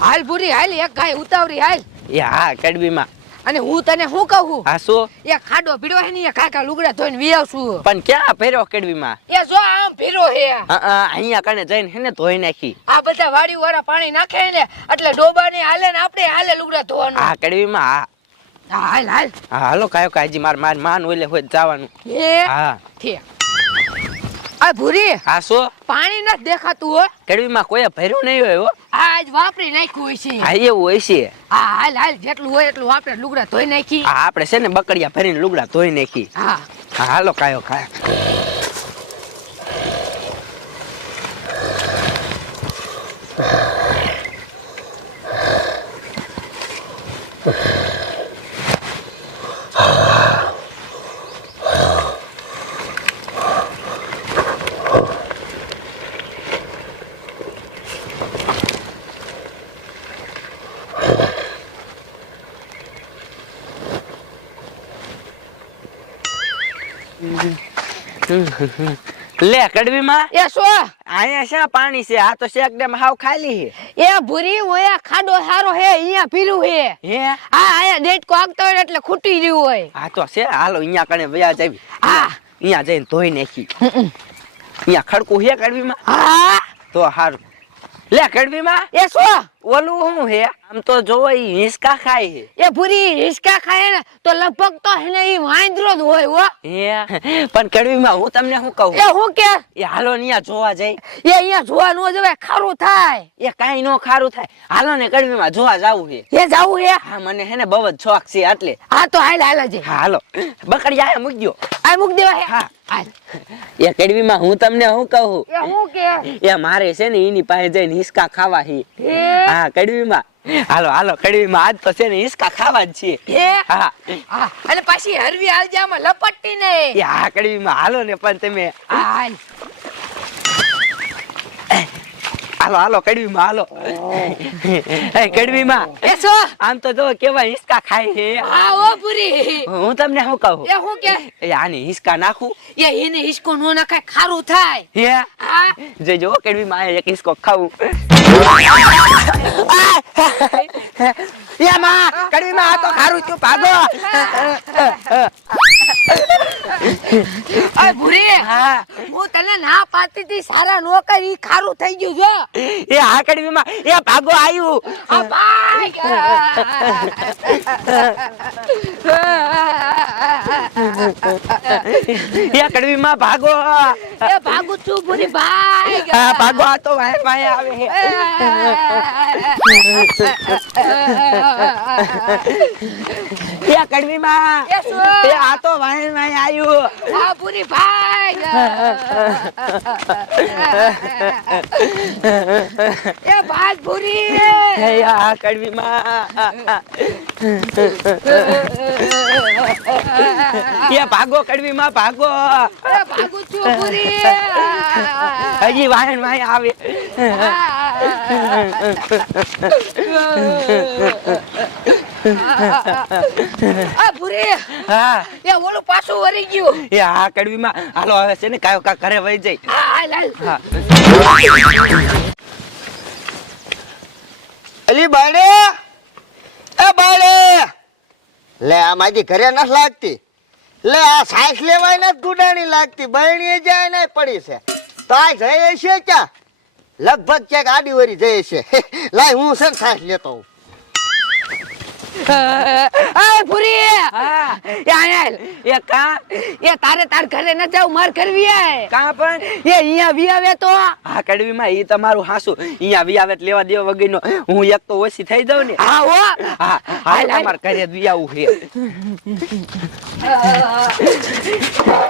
હાલ ભૂરી હાલ, એક ગાય ઉતાવળી હાલ. એ હા કડવીમાં. અને હું તને શું કહું, હા શું? એ ખાડો ભીડો હે ને, એ કાકા લુગડા ધોઈને વી આવશું. પણ ક્યાં ફેર્યો કડવીમાં? એ જો આમ ભીરો હે. અહીંયા કને જઈને હેને ધોઈ નાખી. આ બધા વાડી વાળા પાણી નાખે ને એટલે ડોબા ને હાલે ને આપણે હાલે લુગડા ધોવાનું. હા કડવીમાં. હા હા હાલ હાલ. હા હાલો કાયો કાજી માર માન ઓલે હોય જવાનું. એ હા ઠીક. આ ભૂરી હા શું? પાણી નથી દેખાતું હો. કડવીમાં કોઈ ભર્યું નહીં હોય હો. આજ વાપરી નાખ્યું હોય છે. હા એવું હોય છે. હા હાલ હાલ, જેટલું હોય એટલું આપણે લુગડા ધોઈ નાખી. હા આપણે છે ને બકડિયા ભરીને લુગડા ધોઈ નાખી. હા હા હાલો કાયો કાય. લે કડવીમાં એ શું? અહીંયા શા પાણી છે? આ તો શેકડેમ હાવ ખાલી છે. એ ભૂરી ઓયા ખાડો સારો હે, અહીંયા પીરું હે. હે હા અહીંયા દેડકો આગતો હોય એટલે ખૂટી રહ્યું હોય. આ તો છે. હાલો અહીંયા કને વ્યાજ આવી. હા અહીંયા જઈને ધોઈ નાખી. અહીંયા ખડકું હે કડવીમાં? હા તો હારું. લે કડવીમાં એ શું? ઓલું શું હે? આમ તો જોવો ઈ હિંચકા ખાય છે. એ ભૂરી હિસકા ખાય ને તો લગભગ તો એને ઈ વાંદરો જ હોય હો. હે પણ કડવીમાં હું તમને શું કહું? એ હું કે એ હાલો ને અહીંયા જોવા જાય. એ અહીંયા જોવા ન જવાય, ખારું થાય. એ કાઈ નો ખારું થાય. હાલો ને કડવીમાં જોવા જાવું છે. એ જાવું હે. હા મને હે ને બહુ જ શોખ છે એટલે. હા તો હાલ હાલ જ. હા હાલો બકડિયા આયા મૂકજો. આ મૂક દેવા હે. હા હાલ. એ કડવીમાં હું તમને શું કહું? એ હું કે એ મારે છે ને એની પાસે જઈને હિસકા ખાવા છે. એ હા કડવીમાં. હાલો હાલો કડવીમાં આજ તો છે ને હિસકા ખાવા જ છે. એ હા હા અને પાછી હરવી હાલજે, આમાં લપટતી નહીં. એ હા કડવીમાં હાલો ને પણ તમે હાલ હાલો હાલો કડવીમાં હાલો. એ કડવીમાં એ શું? આમ તો જો કેવા હિસકા ખાય છે. હા ઓ પૂરી. હું તમને શું કહું? એ હું કે એ આની હિસકા નાખું. એ એને હિસકો નો નાખાય, ખારું થાય. હે હા જો કડવીમાં આ એક હિસકો ખાવું. એ માં કડવીમાં આ તો ખારું છું ભાગો. આ ભૂરી હા હું તને ના પાડતી હતી, સારા નો કરી, ખારું થઈ ગયું જો. એ હા કડવીમાં એ ભાગો આવ્યું. આ ભાઈ એ કડવીમાં ભાગો. એ ભાગું છું ભૂરી ભાઈ. હા ભાગો આ તો વાય વાય આવે છે. એ કડવીમાં એ શું? એ આ તો વાય વાય આવ્યું. આ ભૂરી ભાઈ. એ ભાગ ભૂરી. એ આ કડવીમાં એ ભાગો કડવીમાં ભાગો. એ ભાગું છું ભૂરી. હજી વાય વાય આવે. આ ભૂરી હા એ ઓલું પાછું વળી ગયું. એ હા કડવીમાં હાલો હવે છે ને કાયો કા ઘરે વહી જાય. હાલ હાલ. હા અલી બાળે એ બાળે લે આ માજી ઘરે નથી લાગતી. લે આ સાઈસ લેવાય નથી ગુડાણી લાગતી, બરણી જાય ને પડી છે તો આ જઈએ છે ક્યાં? લગભગ ક્યાંક આડી વરી જઈએ છે. લાય હું છે ને સાઈસ લેતો હું. આ ભૂરી હા એ આયલ એ કા એ તારે તાર ઘરે ન જાવ, માર કરવી આય. કા પણ એ અહીંયા વી આવે તો હા કડવીમાં ઈ તમારું હાસુ અહીંયા વિયાવત લેવા દેવા વગરનો હું એક તો ઓછી થઈ જાઉં ને. હા હો. હા હા તમાર ઘરે વિયાવું છે.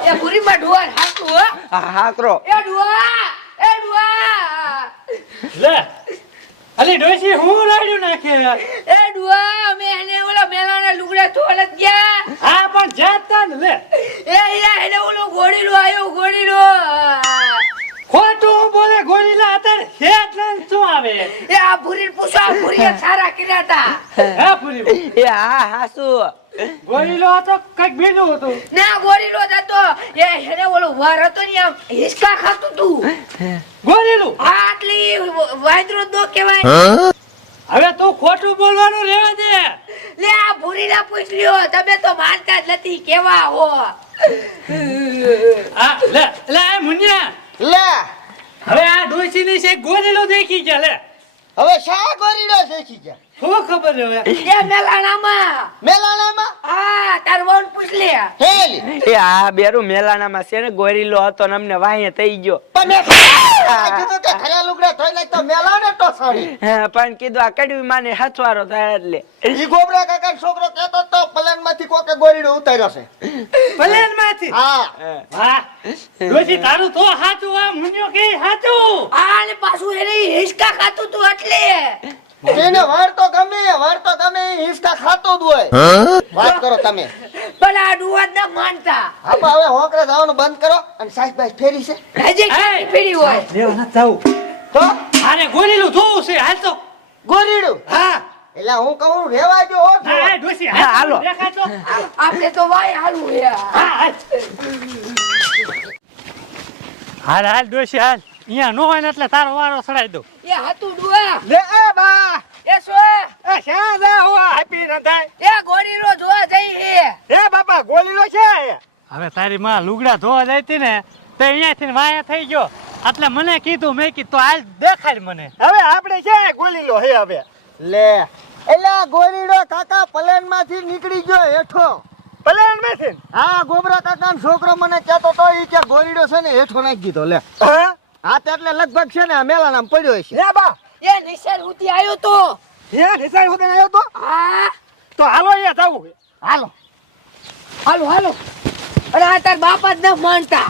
એ ભૂરી માં ડુઆ હાકું હો. હા હા કરો. એ ડુઆ એ ડુઆ લે અલી ડોશી હું રાડ્યું નાખે. એ ડુઆ અમે એને ઓલા મેલાના લુગડા ધોવા ગયા. હા પણ જાતા ને લે એ અહીંયા એને ઓલો ગોળીલો આયો, ગોળીલો. ખોટું બોલે ગોળીલા અત્યારે હેત લઈને શું આવે? એ આ ભૂરી પૂછો, આ ભૂરીએ સારા કર્યા તા. હે પૂરી એ હા હાસુ ગોળીલો હતો કઈક બીજું હતું. ના ગોળીલો જ હતો. એ એને ઓલો વાર હતો ને આમ હિસકા ખાતું તું. ગોળીલું આ આટલી વાંદરો દો કહેવાય. હવે તું ખોટું બોલવાનું રહેવા દે. લે આ ભૂરીના પૂછ લ્યો, તમે તો માનતા જ નથી કેવા હો. આ લે આ મુનિયા, લે હવે આ ડોશીની છે ગોરેલો દેખી ગયા. લે હવે શા ગોરીડો શીખી ગયા શું ખબર હવે? એ મેલાણામાં. મેલાણામાં હા તાર વહુને પૂછ લે. હેલી એ આ બેરું મેલાણામાં છે ને ગોરીલો હતો ને અમને વાહે થઈ ગયો. પણ મેં કીધું કે ખરા લુગડા ધોઈ નાખ તો મેલાને તો સાડી. હા, પણ કીધું આ કડવી માને હથવારો થાય એટલે ઈ ગોબરા કાકાનો છોકરો કહેતો તો પ્લેનમાંથી કોકે ગોરીડો ઉતાર્યો છે. પ્લેનમાંથી? હા વાહ ડોશી, તારું તો સાચું. આ મુનિયો કે સાચું. આ ને પાછું એને હિસકા ખાતું તું એટલે. એને વાર્તો ગમે ઈ હિંચકા ખાતો જ હોય. વાત કરો તમે. પણ આ ડુવાદ ના માનતા. આપણે હવે હોકરે જવાનું બંધ કરો અને સાઈડ બાઈડ ફેરી છે હજી ક્યાંની પીડી હોય. લેવા ન જાવું. તો આને ગોરેલું જોવું છે. હાલ તો. ગોરીડું હા એટલે હું કહું રેવા જો હો જો. હા ડોશી, હા, હાલો. દેખાય તો. આપણે તો વાય હાલવું હે. હા, હાલ. હાલ હાલ ડોશી હાલ. અહીંયા નો હોય ને એટલે તારો વારો સડાઈ દઉં. એ હાતું ડુવા. લે એ બા, એ સો એ શ્યાં જા હો આપી ન થાય. એ ગોરીલો જોવા જઈ હે. એ બાપા ગોલીલો છે. હવે તારી માં લુગડા ધોવા જઈતી ને તો અહીંયાથી વાયા થઈ ગયો. એટલે મને કીધું, મેં કીધું હાલ દેખાડ મને. હવે આપણે છે ગોલીલો હે. હવે લે એટલે આ ગોરીડો કાકા પ્લેન માંથી નીકળી ગયો હેઠો. પ્લેન માંથી? હા ગોબરા કાકાનો છોકરો મને કહેતો તો ઈ કે ગોરીડો છે ને હેઠો નાખી દીધો. લે હા હા તો એટલે લગભગ છે ને આ મેલાનામાં પડ્યો છે. એ બા, એ નિશાળ ઉતી આવ્યો તો. એ નિસાઈ હોતે આવ્યો તો. હા તો હાલો અહીંયા જાવું. હાલો હાલો હાલો. અરે આ તાર બાપા જ ન માનતા.